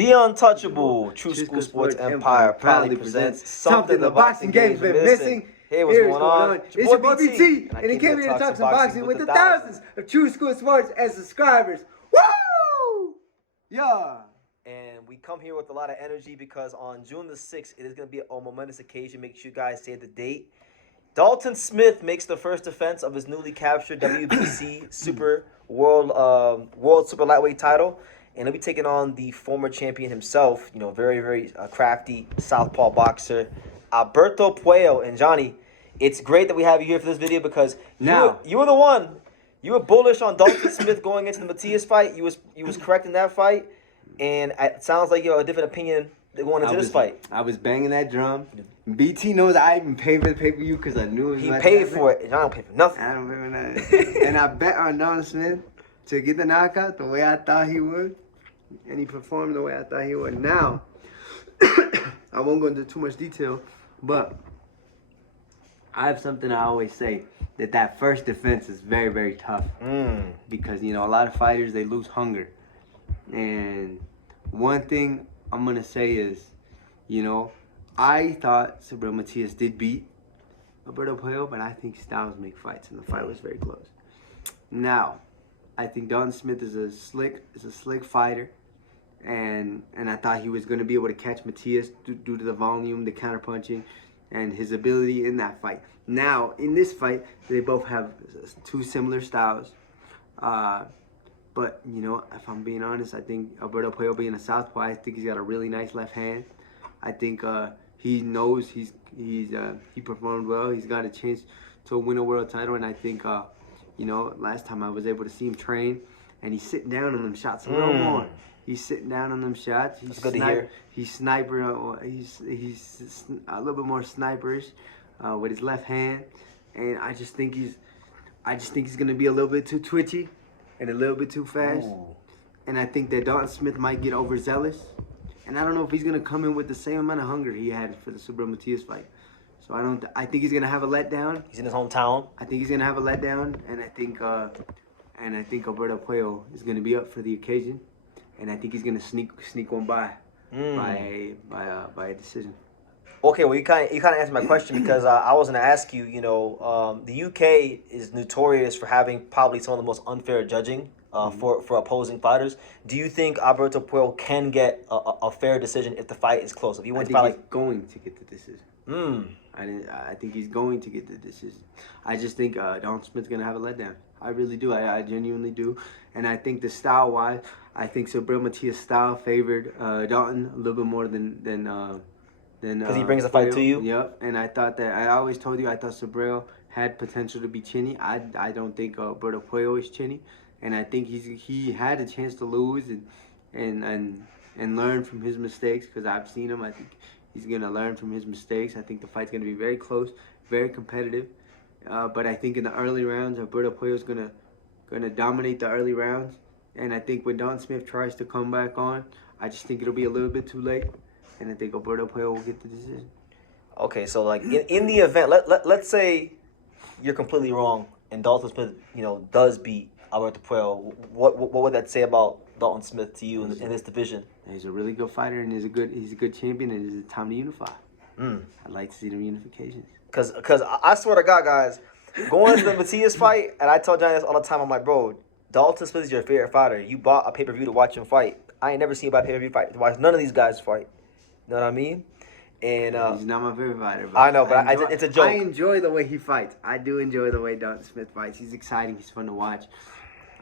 The untouchable True School Sports Empire proudly presents something the boxing game's been missing. Hey, what's going on? It's your boy BT, and he came here to talk some boxing with the thousands of True School Sports as subscribers. Woo! Yeah. And we come here with a lot of energy because on June the 6th, it is going to be a momentous occasion. Make sure you guys save the date. Dalton Smith makes the first defense of his newly captured WBC Super World Super Lightweight title. And he'll be taking on the former champion himself, very crafty southpaw boxer, Alberto Puello. And Johnny, it's great that we have you here for this video because you were the one. You were bullish on Dalton Smith going into the Matias fight. You was correct in that fight. And it sounds like you have a different opinion going into this fight. I was banging that drum. BT knows I even paid for the pay-per-view because I knew it was He paid for it, and I don't pay for nothing. I don't pay for nothing. And I bet on Dalton Smith to get the knockout the way I thought he would. And he performed the way I thought he would. Now, I won't go into too much detail, but I have something I always say, that first defense is very, very tough. Because, a lot of fighters, they lose hunger. And one thing I'm going to say is, I thought Subriel Matias did beat Alberto Puello, but I think styles make fights, and the fight was very close. Now, I think Dalton Smith is a slick fighter, and I thought he was going to be able to catch Matias due to the volume, the counterpunching, and his ability in that fight. Now, in this fight, they both have two similar styles. But, if I'm being honest, I think Alberto Puello being a southpaw, I think he's got a really nice left hand. I think he knows he performed well. He's got a chance to win a world title, and I think, last time I was able to see him train, and he's sitting down on them shots a little more. He's sitting down on them shots. That's good to hear. He's sniper. He's a little bit more sniperish with his left hand, and I just think he's gonna be a little bit too twitchy and a little bit too fast. And I think that Dalton Smith might get overzealous, and I don't know if he's gonna come in with the same amount of hunger he had for the Subriel Matias fight. So I think he's gonna have a letdown. He's in his hometown. I think he's gonna have a letdown, and I think Alberto Puello is gonna be up for the occasion, and I think he's gonna sneak one by a decision. Okay, well you kind of answered my question because I was gonna ask you. The UK is notorious for having probably some of the most unfair judging for opposing fighters. Do you think Alberto Puello can get a fair decision if the fight is close? If he wins the fight, he's going to get the decision. I think he's going to get the decision. I just think Dalton Smith's gonna have a letdown. I really do. I genuinely do. And I think the style-wise, I think Subriel Matias' style favored Dalton a little bit more than because he brings the fight to you. Yep. And I always told you I thought Subriel had potential to be chinny. I don't think Alberto Puello is chinny, and I think he had a chance to lose and learn from his mistakes because I've seen him. I think he's gonna learn from his mistakes. I think the fight's gonna be very close, very competitive. But I think in the early rounds, Alberto Puello's gonna dominate the early rounds. And I think when Dalton Smith tries to come back on, I just think it'll be a little bit too late. And I think Alberto Puello will get the decision. Okay, so like in the event, let's say you're completely wrong and Dalton Smith, does beat Alberto Puello. What would that say about Dalton Smith to you in this division? He's a really good fighter, and he's a good champion, and it's time to unify. I'd like to see them unifications. Cause I swear to God, guys, going to the Matias fight, and I tell Johnny this all the time. I'm like, bro, Dalton Smith is your favorite fighter. You bought a pay-per-view to watch him fight. I ain't never seen you buy a pay-per-view fight to watch none of these guys fight. You know what I mean? And he's not my favorite fighter. But I know, but it's a joke. I enjoy the way he fights. I do enjoy the way Dalton Smith fights. He's exciting. He's fun to watch.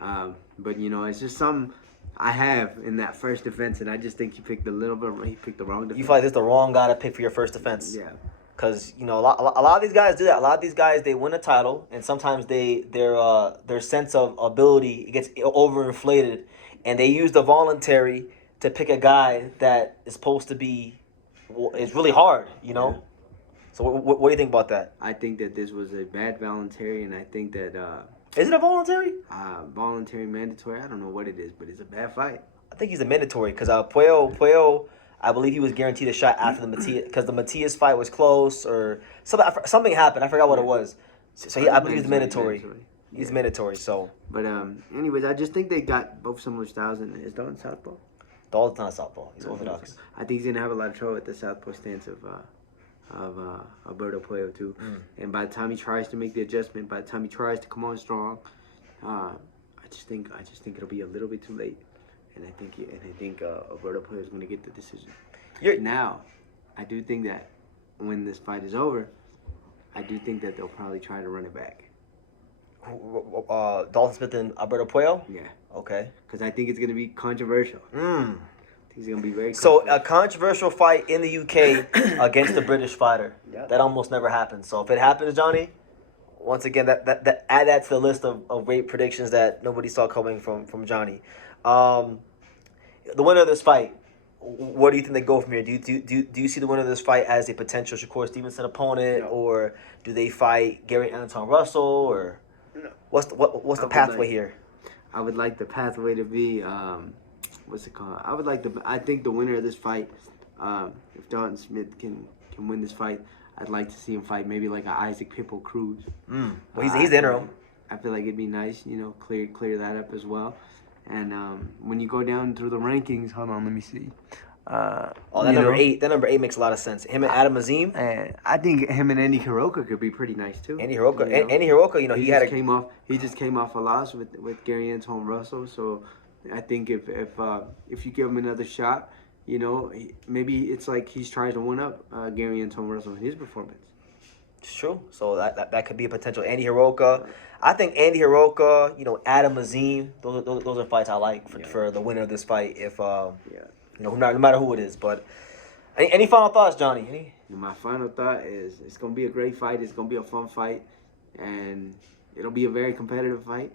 But it's just something I have in that first defense, and I just think he picked the wrong defense. You feel like this is the wrong guy to pick for your first defense? Yeah. Because a lot of these guys do that. A lot of these guys, they win a title, and sometimes their sense of ability gets overinflated, and they use the voluntary to pick a guy that is supposed to be is really hard. Yeah. So what do you think about that? I think that this was a bad voluntary, and I think that is it a voluntary? Voluntary, mandatory. I don't know what it is, but it's a bad fight. I think he's a mandatory because Puello, I believe he was guaranteed a shot after the Matias because the Matias fight was close or something happened. I forgot what it was. So I believe he's mandatory. He's mandatory. So. But anyways, I just think they got both similar styles. And is Dalton southpaw? Dalton's not southpaw. He's orthodox. I think he's gonna have a lot of trouble with the southpaw stance of Alberto Puello too. And by the time he tries to make the adjustment, by the time he tries to come on strong, I just think it'll be a little bit too late. And I think Alberto Puello is gonna get the decision. Now, I do think that when this fight is over, I do think that they'll probably try to run it back. Dalton Smith and Alberto Puello? Yeah. Okay. Because I think it's going to be controversial. He's going to be very So a controversial fight in the UK against a British fighter. Yep. That almost never happens. So if it happens, Johnny, once again, that add that to the list of great predictions that nobody saw coming from Johnny. The winner of this fight, what do you think they go from here? Do you see the winner of this fight as a potential Shakur Stevenson opponent, or do they fight Gary Anton Russell, or what's the pathway here? I would like the pathway to be what's it called? I think the winner of this fight, if Dalton Smith can win this fight, I'd like to see him fight maybe like an Isaac Pitbull Cruz. Well, he's the interim. I feel like it'd be nice, clear that up as well. And when you go down through the rankings, hold on, let me see. That number 8 makes a lot of sense. Him and Adam Azim. And I think him and Andy Hiroka could be pretty nice too. Andy Hiroka, he just came off a loss with Gary Anton Russell. So I think if you give him another shot, maybe it's like he's trying to one up Gary Anton Russell in his performance. It's true. So that could be a potential. Andy Hiroka. I think Andy Hiroka, Adam Azim, those are fights I like for the winner of this fight. If no matter who it is. But any final thoughts, Johnny? My final thought is it's gonna be a great fight. It's gonna be a fun fight, and it'll be a very competitive fight.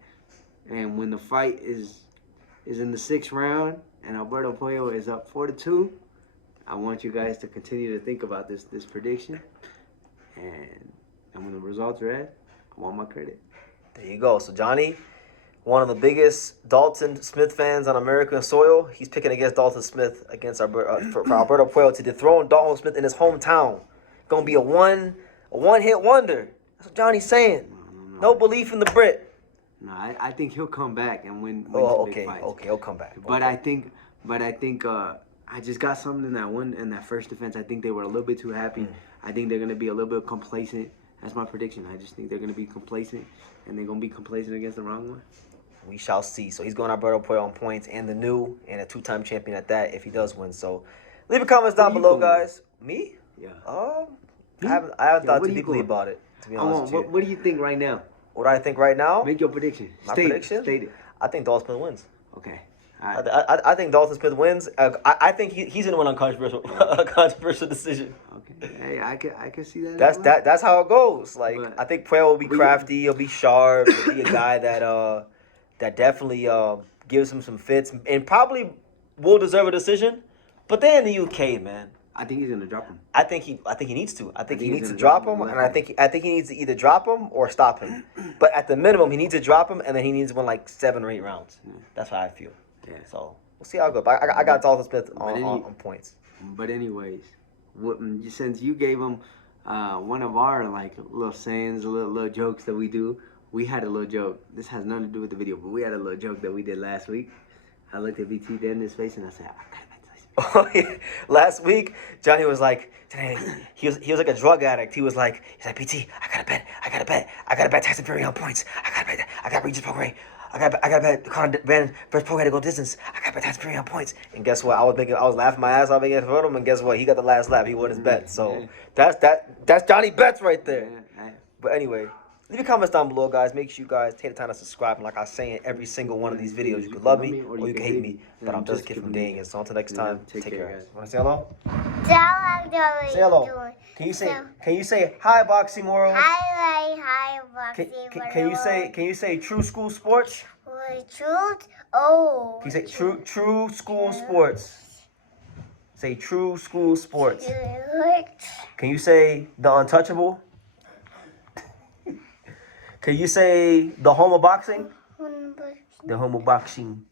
And when the fight is in the 6th round and Alberto Puello is up 4-2, I want you guys to continue to think about this prediction. And when the results are in, I want my credit. There you go. So Johnny, one of the biggest Dalton Smith fans on American soil, he's picking against Dalton Smith for Alberto Puello to dethrone Dalton Smith in his hometown. Gonna be a one-hit wonder. That's what Johnny's saying. No belief in the Brit. No, I think he'll come back and win big fights. Okay, he'll come back. But I think I just got something in that first defense. I think they were a little bit too happy. I think they're gonna be a little bit complacent. That's my prediction. I just think they're gonna be complacent, and they're gonna be complacent against the wrong one. We shall see. So he's going Alberto Puello on points and a 2-time champion at that if he does win. So leave your comments down below, guys. Me? Yeah. I haven't thought too deeply about it, to be honest with you. What do you think right now? What do I think right now? Make your prediction. State it. I think Dalton Smith wins. Okay. I think Dalton Smith wins. I think he's gonna win on a controversial decision. Okay. Hey, I can see that. That's how it goes. I think Puello will be crafty. He'll be sharp. He'll be a guy that definitely gives him some fits and probably will deserve a decision. But they're in the UK, man. I think he's gonna drop him. I think he needs to. I think he needs to drop him, and I think he needs to either drop him or stop him. But at the minimum, he needs to drop him, and then he needs to win like 7 or 8 rounds. That's how I feel. Yeah. So we'll see how it goes. But I got Dalton Smith on points. But anyways, since you gave him one of our little sayings, little jokes that we do, we had a little joke. This has nothing to do with the video, but we had a little joke that we did last week. I looked at BT dead in his face and I said, Oh, yeah. Last week, Johnny was like, he was like a drug addict. He's like, BT, I gotta bet Tyson Fury on points. I gotta Regis Prograis. I gotta bet Conor Van versus Prograis to go distance. I gotta bet Tyson Fury on points. And guess what? I was laughing my ass off against him, and guess what? He got the last lap. He won his bet. So that's Johnny Bets right there. But anyway. Leave your comments down below, guys. Make sure you guys take the time to subscribe. And like I was saying, every single one of these videos, you can love me or you can hate me. But I'm just a kid from Dang. So until next time, take care, guys. Want to say hello? Say hello. Can you say hi, Boxing World? Hi, Boxing World. Can you say True School Sports? Truth? Oh. Can you say True School Sports? Say True School Sports. Can you say The Untouchable? Can you say the home of boxing? The home of boxing.